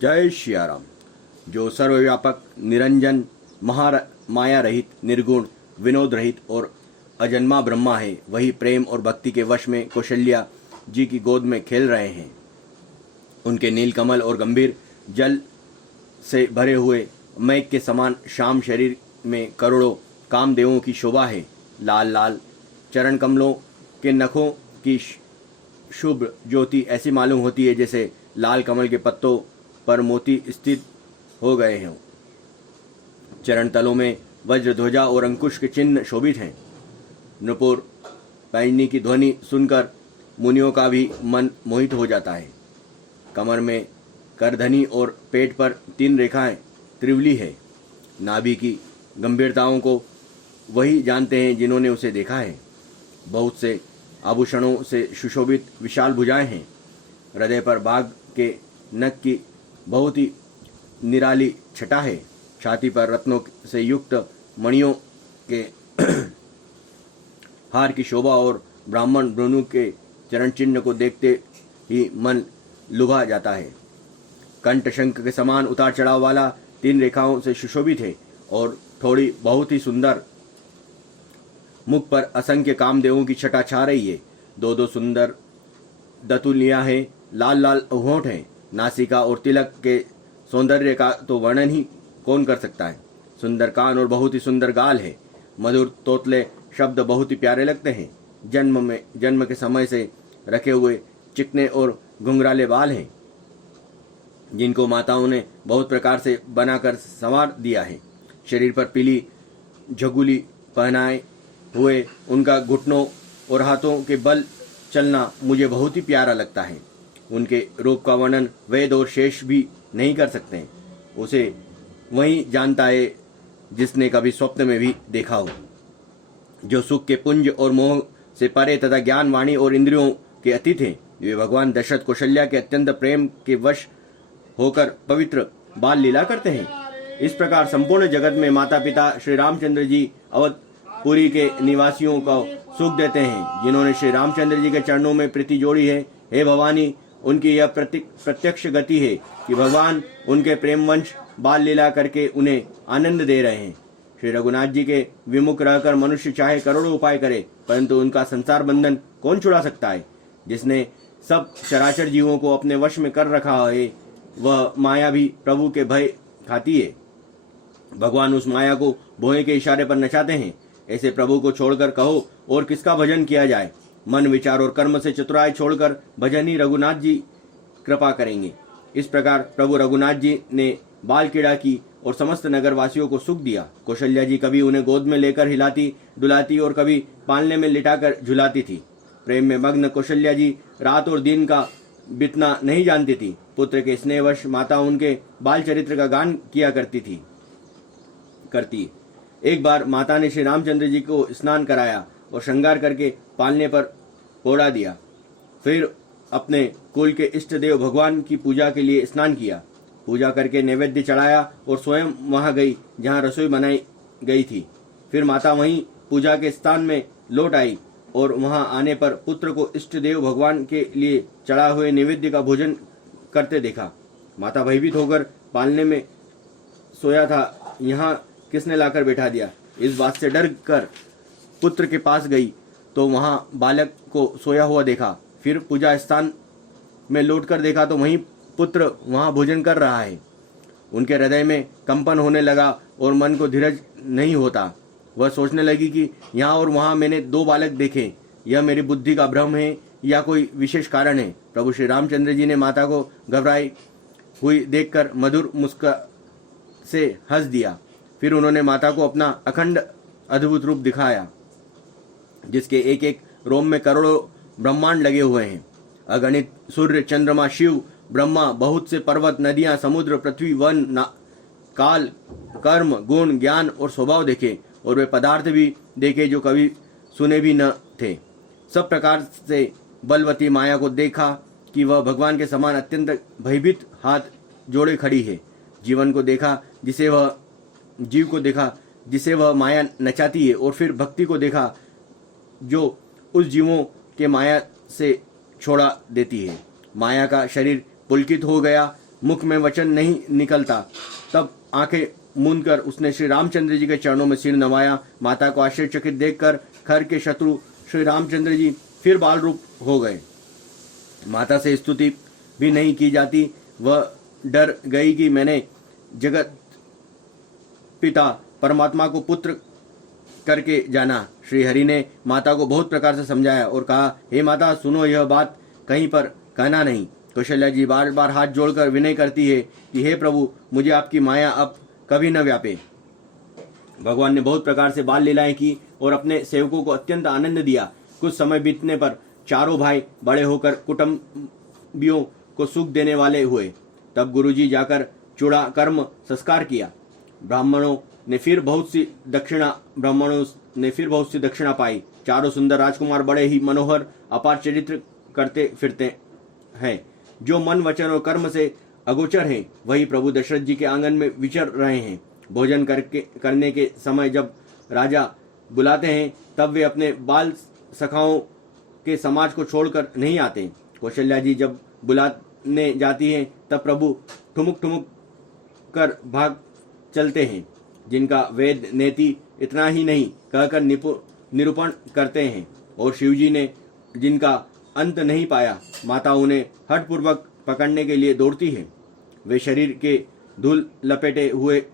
जय सियाराम। जो सर्वव्यापक, निरंजन, माया रहित, निर्गुण, विनोद रहित और अजन्मा ब्रह्मा है, वही प्रेम और भक्ति के वश में कौशल्या जी की गोद में खेल रहे हैं। उनके नीलकमल और गंभीर जल से भरे हुए मेघ के समान श्याम शरीर में करोड़ों कामदेवों की शोभा है। लाल लाल चरण कमलों के नखों की शुभ ज्योति ऐसी मालूम होती है जैसे लाल कमल के पत्तों पर मोती स्थित हो गए हों। चरण तलों में वज्र ध्वजा और अंकुश के चिन्ह शोभित हैं। नुपुर पैंजनी की ध्वनि सुनकर मुनियों का भी मन मोहित हो जाता है। कमर में करधनी और पेट पर 3 रेखाएं त्रिवली है। नाभि की गंभीरताओं को वही जानते हैं जिन्होंने उसे देखा है। बहुत से आभूषणों से सुशोभित विशाल भुजाएं हैं। हृदय पर बाघ के नख की बहुत ही निराली छटा है। छाती पर रत्नों से युक्त मणियों के हार की शोभा और ब्राह्मण ब्रनु के चरण चिन्ह को देखते ही मन लुभा जाता है। कंठ शंख के समान उतार चढ़ाव वाला 3 रेखाओं से सुशोभित है और थोड़ी बहुत ही सुंदर। मुख पर असंख्य कामदेवों की छटा छा रही है। 2 सुंदर दतुलियां हैं। लाल लाल होंठ हैं। नासिका और तिलक के सौंदर्य का तो वर्णन ही कौन कर सकता है। सुंदर कान और बहुत ही सुंदर गाल है। मधुर तोतले शब्द बहुत ही प्यारे लगते हैं। जन्म के समय से रखे हुए चिकने और घुंघराले बाल हैं जिनको माताओं ने बहुत प्रकार से बनाकर संवार दिया है। शरीर पर पीली झगुली पहनाए हुए उनका घुटनों और हाथों के बल चलना मुझे बहुत ही प्यारा लगता है। उनके रूप का वर्णन वेद और शेष भी नहीं कर सकते। उसे वही जानता है जिसने कभी स्वप्न में भी देखा हो। जो सुख के पुंज और मोह से परे तथा ज्ञान, वाणी और इंद्रियों के अतीत हैं, वे भगवान दशरथ कौशल्या के अत्यंत प्रेम के वश होकर पवित्र बाल लीला करते हैं। इस प्रकार संपूर्ण जगत में माता पिता श्री रामचंद्र जी अवधपुरी के निवासियों को सुख देते हैं, जिन्होंने श्री रामचंद्र जी के चरणों में प्रीति जोड़ी है। हे भवानी, उनकी यह प्रत्यक्ष गति है कि भगवान उनके प्रेमवंश बाल लीला करके उन्हें आनंद दे रहे हैं। श्री रघुनाथ जी के विमुख रहकर मनुष्य चाहे करोड़ों उपाय करे, परंतु उनका संसार बंधन कौन छुड़ा सकता है। जिसने सब चराचर जीवों को अपने वश में कर रखा है, वह माया भी प्रभु के भय खाती है। भगवान उस माया को भोए के इशारे पर नचाते हैं। ऐसे प्रभु को छोड़कर कहो और किसका भजन किया जाए। मन, विचार और कर्म से चतुराई छोड़कर भजन ही रघुनाथ जी कृपा करेंगे। इस प्रकार प्रभु रघुनाथ जी ने बाल क्रीड़ा की और समस्त नगरवासियों को सुख दिया। कौशल्या जी कभी उन्हें गोद में लेकर हिलाती डुलाती और कभी पालने में लिटाकर झुलाती थी। प्रेम में मग्न कौशल्या जी रात और दिन का बीतना नहीं जानती थी। पुत्र के स्नेहवश माता उनके बाल चरित्र का गान किया करती। एक बार माता ने श्री रामचंद्र जी को स्नान कराया और श्रृंगार करके पालने पर पोड़ा दिया। फिर अपने कुल के इष्ट देव भगवान की पूजा के लिए स्नान किया। पूजा करके नैवेद्य चढ़ाया और स्वयं वहां गई जहां रसोई बनाई गई थी। फिर माता वहीं पूजा के स्थान में लौट आई और वहां आने पर पुत्र को इष्ट देव भगवान के लिए चढ़ा हुए नैवेद्य का भोजन करते देखा। माता भयभीत होकर पालने में सोया था, यहाँ किसने लाकर बैठा दिया। इस बात से डर कर पुत्र के पास गई तो वहां बालक को सोया हुआ देखा। फिर पूजा स्थान में लौटकर देखा तो वहीं पुत्र वहां भोजन कर रहा है। उनके हृदय में कंपन होने लगा और मन को धीरज नहीं होता। वह सोचने लगी कि यहाँ और वहां मैंने 2 बालक देखे, यह मेरी बुद्धि का भ्रम है या कोई विशेष कारण है। प्रभु श्री रामचंद्र जी ने माता को घबराई हुई देखकर मधुर मुस्कुरा से हंस दिया। फिर उन्होंने माता को अपना अखंड अद्भुत रूप दिखाया, जिसके एक एक रोम में करोड़ों ब्रह्मांड लगे हुए हैं। अगणित सूर्य, चंद्रमा, शिव, ब्रह्मा, बहुत से पर्वत, नदियां, समुद्र, पृथ्वी, वन, काल, कर्म, गुण, ज्ञान और स्वभाव देखे और वे पदार्थ भी देखे जो कभी सुने भी न थे। सब प्रकार से बलवती माया को देखा कि वह भगवान के समान अत्यंत भयभीत हाथ जोड़े खड़ी है। जीव को देखा जिसे वह माया नचाती है, और फिर भक्ति को देखा जो उस जीवों के माया से छोड़ा देती है। माया का शरीर पुलकित हो गया मुख में वचन नहीं निकलता, तब आंखें मूंद कर उसने श्री रामचंद्र जी के चरणों में सिर नवाया। माता को आश्चर्यचकित देखकर खर के शत्रु श्री रामचंद्र जी फिर बाल रूप हो गए। माता से स्तुति भी नहीं की जाती, वह डर गई कि मैंने जगत पिता परमात्मा को पुत्र करके जाना। श्री हरि ने माता को बहुत प्रकार से समझाया और कहा, हे माता सुनो, यह बात कहीं पर कहना नहीं। कौशल्या जी बार बार हाथ जोड़कर विनय करती है कि हे प्रभु, मुझे आपकी माया अब कभी न व्यापे। भगवान ने बहुत प्रकार से बाल लीलाएं की और अपने सेवकों को अत्यंत आनंद दिया। कुछ समय बीतने पर चारों भाई बड़े होकर कुटुंबियों को सुख देने वाले हुए। तब गुरुजी जाकर चूड़ा कर्म संस्कार किया। ब्राह्मणों ने फिर बहुत सी दक्षिणा पाई। चारों सुंदर राजकुमार बड़े ही मनोहर अपार चरित्र करते फिरते हैं। जो मन वचन और कर्म से अगोचर हैं, वही प्रभु दशरथ जी के आंगन में विचर रहे हैं। भोजन करने के समय जब राजा बुलाते हैं, तब वे अपने बाल सखाओं के समाज को छोड़कर नहीं आते। कौशल्या जी जब बुलाने जाती हैं, तब प्रभु ठुमुक ठुमुक कर भाग चलते हैं। जिनका वेद नेति इतना ही नहीं कहकर निरूपण करते हैं, और शिवजी ने जिनका अंत नहीं पाया, माता उन्हें हठपूर्वक पकड़ने के लिए दौड़ती है। वे शरीर के धूल लपेटे हुए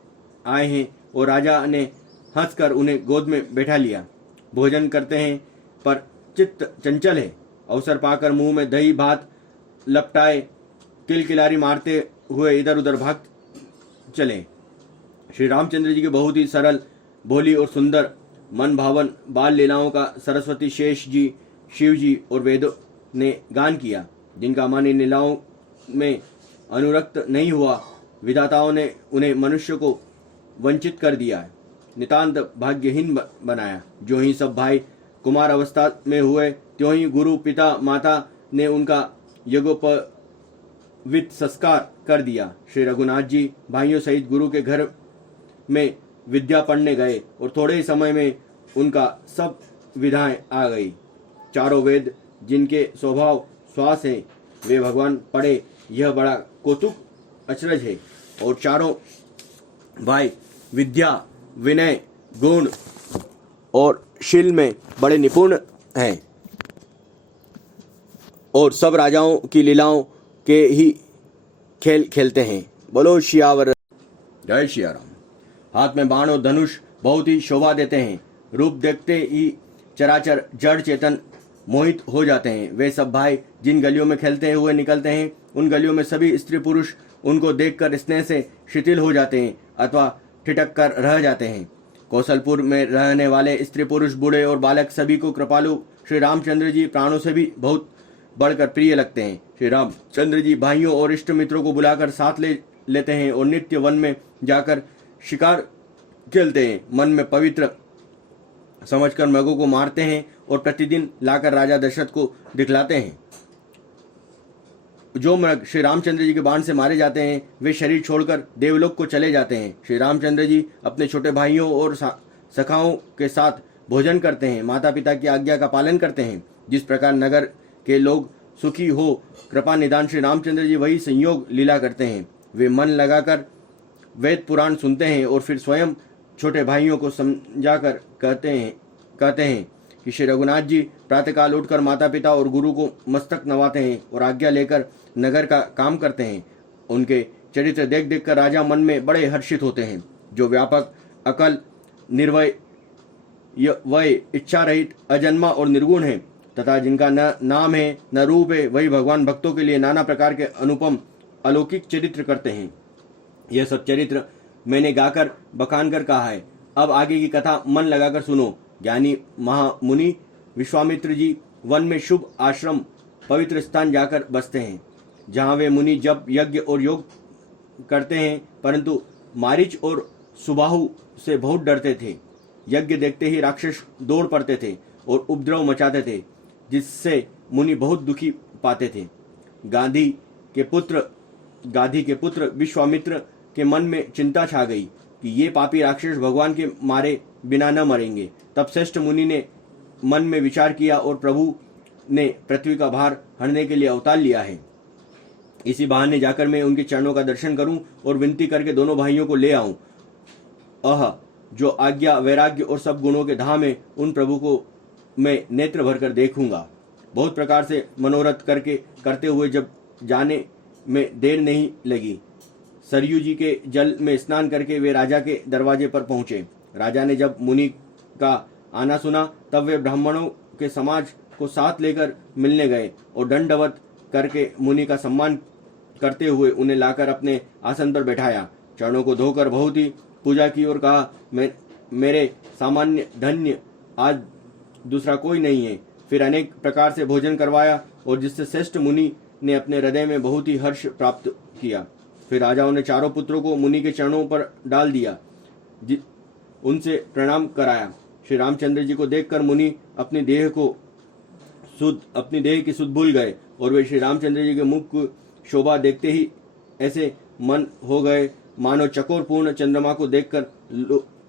आए हैं और राजा ने हंसकर उन्हें गोद में बैठा लिया। भोजन करते हैं पर चित्त चंचल है। अवसर पाकर मुंह में दही भात लपटाए किलकिलारी मारते हुए इधर उधर भाग चले। श्री रामचंद्र जी के बहुत ही सरल, भोली और सुंदर मन भावन बाल लीलाओं का सरस्वती, शेष जी, शिव जी और वेदों ने गान किया। जिनका मन इन लीलाओं में अनुरक्त नहीं हुआ, विधाताओं ने उन्हें मनुष्य को वंचित कर दिया है, नितांत भाग्यहीन बनाया। जो ही सब भाई कुमार अवस्था में हुए, त्यों ही गुरु पिता माता ने उनका यज्ञोपवीत संस्कार कर दिया। श्री रघुनाथ जी भाइयों सहित गुरु के घर में विद्या पढ़ने गए और थोड़े ही समय में उनका सब विधाएं आ गई। चारों वेद जिनके स्वभाव श्वास है, वे भगवान पढ़े, यह बड़ा कौतुक अचरज है। और चारों भाई विद्या, विनय, गुण और शील में बड़े निपुण हैं और सब राजाओं की लीलाओं के ही खेल खेलते हैं। बोलो सियावर जय सिया राम। हाथ में बाण और धनुष बहुत ही शोभा देते हैं। रूप देखते ही चराचर जड़ चेतन मोहित हो जाते हैं। वे सब भाई जिन गलियों में खेलते हुए निकलते हैं, उन गलियों में सभी स्त्री पुरुष उनको देखकर स्नेह से शिथिल हो जाते हैं अथवा ठिठक कर रह जाते हैं। कौशलपुर में रहने वाले स्त्री पुरुष, बूढ़े और बालक सभी को कृपालु श्री रामचंद्र जी प्राणों से भी बहुत बढ़कर प्रिय लगते हैं। श्री रामचंद्र जी भाइयों और इष्ट मित्रों को बुलाकर साथ लेते हैं और नित्य वन में जाकर शिकार खेलते हैं। मन में पवित्र समझकर मृगों को मारते हैं और प्रतिदिन लाकर राजा दशरथ को दिखलाते हैं। जो मृग श्री रामचंद्र जी के बाण से मारे जाते हैं, वे शरीर छोड़कर देवलोक को चले जाते हैं। श्री रामचंद्र जी अपने छोटे भाइयों और सखाओं के साथ भोजन करते हैं, माता पिता की आज्ञा का पालन करते हैं। जिस प्रकार नगर के लोग सुखी हो कृपा निदान श्री रामचंद्र जी वही संयोग लीला करते हैं। वे मन लगाकर वेद पुराण सुनते हैं और फिर स्वयं छोटे भाइयों को समझाकर कहते हैं कि श्री रघुनाथ जी प्रातःकाल उठकर माता पिता और गुरु को मस्तक नवाते हैं और आज्ञा लेकर नगर का काम करते हैं। उनके चरित्र देख देख कर राजा मन में बड़े हर्षित होते हैं। जो व्यापक, अकल, निर्वय, वय, इच्छा रहित, अजन्मा और निर्गुण है तथा जिनका न नाम है न रूप है, वही भगवान भक्तों के लिए नाना प्रकार के अनुपम अलौकिक चरित्र करते हैं। यह सब चरित्र मैंने गाकर बखान कर कहा है। अब आगे की कथा मन लगाकर सुनो। ज्ञानी महामुनि विश्वामित्र जी वन में शुभ आश्रम पवित्र स्थान जाकर बसते हैं, जहाँ वे मुनि जप, यज्ञ और योग करते हैं, परंतु मारीच और सुबाहु से बहुत डरते थे। यज्ञ देखते ही राक्षस दौड़ पड़ते थे और उपद्रव मचाते थे, जिससे मुनि बहुत दुखी पाते थे। गाधी के पुत्र विश्वामित्र के मन में चिंता छा गई कि ये पापी राक्षस भगवान के मारे बिना न मरेंगे। तब श्रेष्ठ मुनि ने मन में विचार किया और प्रभु ने पृथ्वी का भार हरने के लिए अवतार लिया है इसी बहाने जाकर मैं उनके चरणों का दर्शन करूं और विनती करके दोनों भाइयों को ले आऊं। जो आज्ञा, वैराग्य और सब गुणों के धाम है, उन प्रभु को मैं नेत्र भरकर देखूंगा। बहुत प्रकार से मनोरथ करते हुए जब जाने में देर नहीं लगी, सरयू जी के जल में स्नान करके वे राजा के दरवाजे पर पहुंचे। राजा ने जब मुनि का आना सुना तब वे ब्राह्मणों के समाज को साथ लेकर मिलने गए और दंडवत करके मुनि का सम्मान करते हुए उन्हें लाकर अपने आसन पर बैठाया। चरणों को धोकर बहुत ही पूजा की और कहा, मेरे सामान्य धन्य आज दूसरा कोई नहीं है। फिर अनेक प्रकार से भोजन करवाया और जिससे श्रेष्ठ मुनि ने अपने हृदय में बहुत ही हर्ष प्राप्त किया। फिर राजाओं ने चारों पुत्रों को मुनि के चरणों पर डाल दिया, उनसे प्रणाम कराया। श्री रामचंद्र जी को देखकर मुनि अपनी देह की सुध भूल गए और वे श्री रामचंद्र जी के मुख की शोभा देखते ही ऐसे मन हो गए मानो चकोर पूर्ण चंद्रमा को देखकर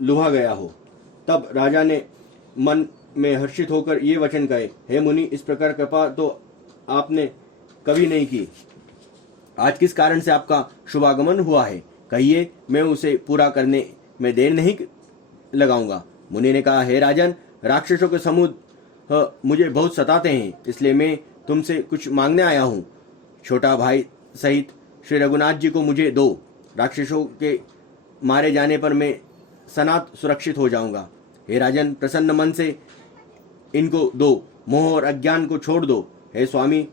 लुभा गया हो। तब राजा ने मन में हर्षित होकर ये वचन कहे, हे मुनि, इस प्रकार कृपा तो आपने कभी नहीं की। आज किस कारण से आपका शुभागमन हुआ है, कहिए, मैं उसे पूरा करने में देर नहीं लगाऊंगा। मुनि ने कहा, हे राजन, राक्षसों के समूह मुझे बहुत सताते हैं, इसलिए मैं तुमसे कुछ मांगने आया हूँ। छोटा भाई सहित श्री रघुनाथ जी को मुझे दो। राक्षसों के मारे जाने पर मैं सनात सुरक्षित हो जाऊंगा। हे राजन, प्रसन्न मन से इनको दो, मोह और अज्ञान को छोड़ दो। हे स्वामी,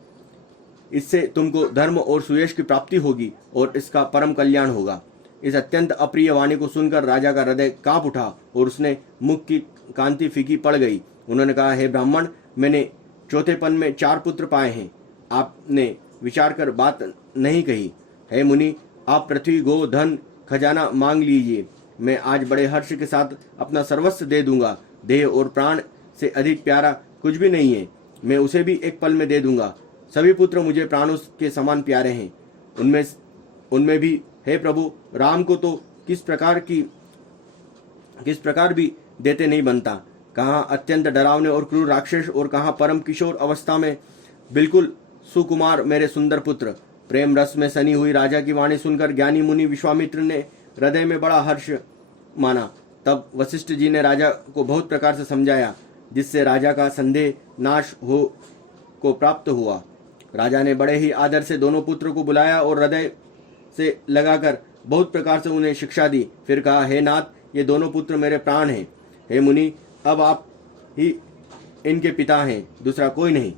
इससे तुमको धर्म और सुयश की प्राप्ति होगी और इसका परम कल्याण होगा। इस अत्यंत अप्रिय वाणी को सुनकर राजा का हृदय कांप उठा और उसने मुख की कांति फीकी पड़ गई। उन्होंने कहा, हे ब्राह्मण, मैंने चौथेपन में 4 पुत्र पाए हैं, आपने विचार कर बात नहीं कही। हे मुनि, आप पृथ्वी, गो, धन, खजाना मांग लीजिए, मैं आज बड़े हर्ष के साथ अपना सर्वस्व दे दूंगा। देह और प्राण से अधिक प्यारा कुछ भी नहीं है, मैं उसे भी एक पल में दे दूंगा। सभी पुत्र मुझे प्राणों के समान प्यारे हैं, उनमें भी हे प्रभु, राम को तो किस प्रकार भी देते नहीं बनता। कहाँ अत्यंत डरावने और क्रूर राक्षस और कहाँ परम किशोर अवस्था में बिल्कुल सुकुमार मेरे सुंदर पुत्र। प्रेम रस में सनी हुई राजा की वाणी सुनकर ज्ञानी मुनि विश्वामित्र ने हृदय में बड़ा हर्ष माना। तब वशिष्ठ जी ने राजा को बहुत प्रकार से समझाया, जिससे राजा का संदेह नाश को प्राप्त हुआ। राजा ने बड़े ही आदर से दोनों पुत्रों को बुलाया और हृदय से लगाकर बहुत प्रकार से उन्हें शिक्षा दी। फिर कहा, हे नाथ, ये दोनों पुत्र मेरे प्राण हैं। हे मुनि, अब आप ही इनके पिता हैं, दूसरा कोई नहीं।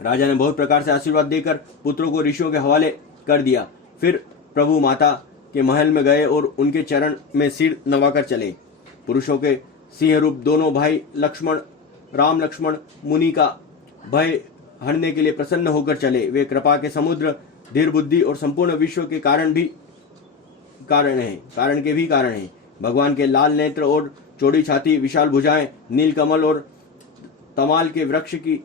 राजा ने बहुत प्रकार से आशीर्वाद देकर पुत्रों को ऋषियों के हवाले कर दिया। फिर प्रभु माता के महल में गए और उनके चरण में सिर नवाकर चले। पुरुषों के सिंह रूप दोनों भाई राम लक्ष्मण मुनि का भय हरने के लिए प्रसन्न होकर चले। वे कृपा के समुद्र, धीर बुद्धि और संपूर्ण विश्व के कारण के भी कारण हैं। भगवान के लाल नेत्र और चौड़ी छाती, विशाल भुजाएं, नील कमल और तमाल के वृक्ष की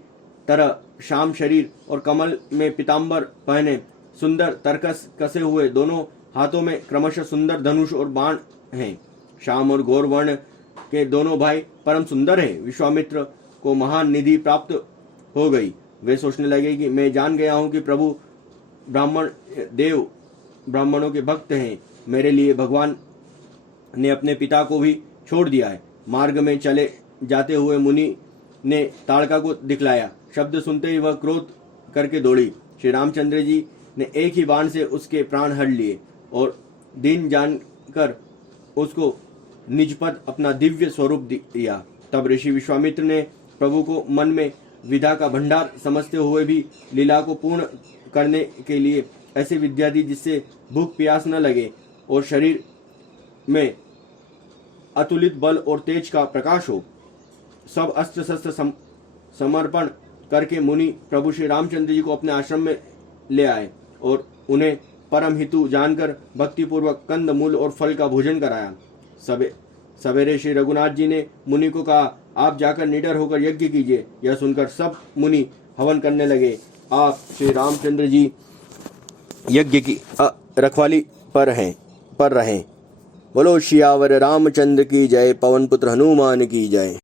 तरह श्याम शरीर और कमल में पीताम्बर पहने, सुंदर तरकस कसे हुए, दोनों हाथों में क्रमशः सुंदर धनुष और बाण हैं। श्याम और गौर वर्ण के दोनों भाई परम सुंदर हैं। विश्वामित्र को महान निधि प्राप्त हो गई। वे सोचने लगे कि मैं जान गया हूं कि प्रभु ब्राह्मणों के भक्त हैं। मेरे लिए भगवान ने अपने पिता को भी छोड़ दिया है। मार्ग में चले जाते हुए मुनि ने ताड़का को दिखलाया। शब्द सुनते ही वह क्रोध करके दौड़ी। श्री रामचंद्र जी ने एक ही बाण से उसके प्राण हर लिए और दीन जानकर उसको निजपद अपना दिव्य स्वरूप दिया। तब ऋषि विश्वामित्र ने प्रभु को मन में विद्या का भंडार समझते हुए भी लीला को पूर्ण करने के लिए ऐसी विद्या दी जिससे भूख प्यास न लगे और शरीर में अतुलित बल और तेज का प्रकाश हो। सब अस्त्र शस्त्र समर्पण करके मुनि प्रभु श्री रामचंद्र जी को अपने आश्रम में ले आए और उन्हें परम हितु जानकर भक्तिपूर्वक कंद मूल और फल का भोजन कराया। सवेरे श्री रघुनाथ जी ने मुनि को कहा, आप जाकर निडर होकर यज्ञ कीजिए। यह सुनकर सब मुनि हवन करने लगे। आप श्री रामचंद्र जी यज्ञ की रखवाली पर रहें। बोलो सियावर रामचंद्र की जय। पवन पुत्र हनुमान की जय।